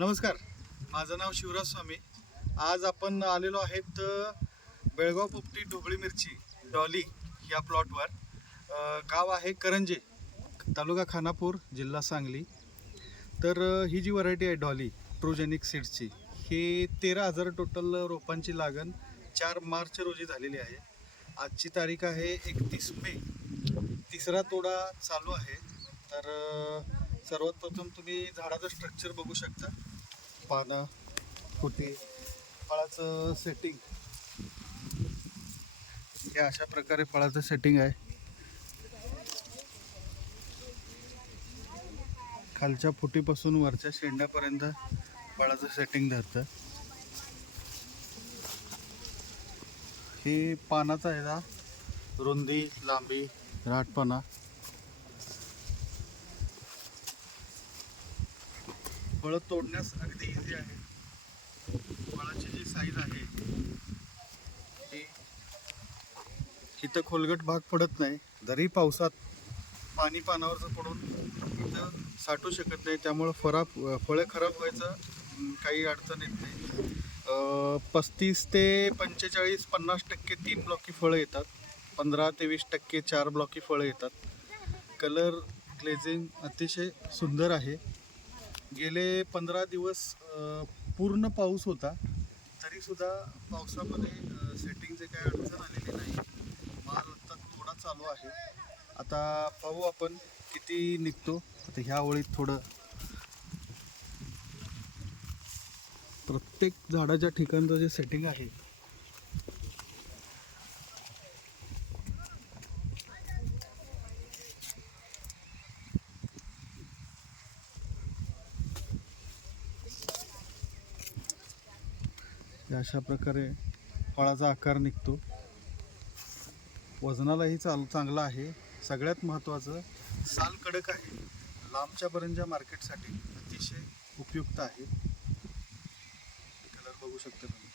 नमस्कार. माझं नाव शिवराज स्वामी. आज आपण आलेलो आहेत बेळगाव पोपटी ढोबळी मिरची डॉली या प्लॉटवर. गाव आहे करंजे तालुका खानापूर जिल्हा सांगली. तर ही जी व्हरायटी आहे डॉली ट्रोजेनिक सीड्सची ही तेरा हजार टोटल रोपांची लागण चार मार्च रोजी झालेली आहे. आजची तारीख आहे एकतीस मे. तिसरा तोडा चालू आहे. तर सर्वात प्रथम तुम्ही झाडाचं स्ट्रक्चर बघू शकता. पानं फुटे फळाचं सेटिंग हे अशा प्रकारे फळाचं सेटिंग आहे. खालच्या फुटीपासून वरच्या शेंड्यापर्यंत फळाचं सेटिंग धरतं. हे पानाचा आहे ना रुंदी लांबी राटपणा. फळं तोडण्यास अगदी इझी आहे. फळाची जी साईज आहे ती इथं खोलगट भाग पडत नाही. जरी पावसात पाणी पानावरचं पडून इथं साठू शकत नाही त्यामुळं फरा फळं खराब व्हायचं काही अडचण येत नाही. पस्तीस ते पंचेचाळीस पन्नास टक्के तीन ब्लॉकी फळं येतात. पंधरा ते वीस टक्के चार ब्लॉकी फळं येतात. कलर ग्लेझिंग अतिशय सुंदर आहे. गेले पंधरा दिवस पूर्ण पाऊस होता. तरीसुद्धा पावसामध्ये सेटिंगचे काही अडचण आलेली नाही. माल आता थोडा चालू आहे. आता पाहू आपण किती निघतो. आता ह्या ओळीत थोडं प्रत्येक झाडाच्या ठिकाणचं जे सेटिंग आहे अशा प्रकारे फळाचा आकार निघतो. वजनालाही चाल चांगला आहे. सगळ्यात महत्त्वाचं साल कडक आहे. लांबच्या बरंजा मार्केटसाठी अतिशय उपयुक्त आहे. कलर बघू शकता तुम्ही.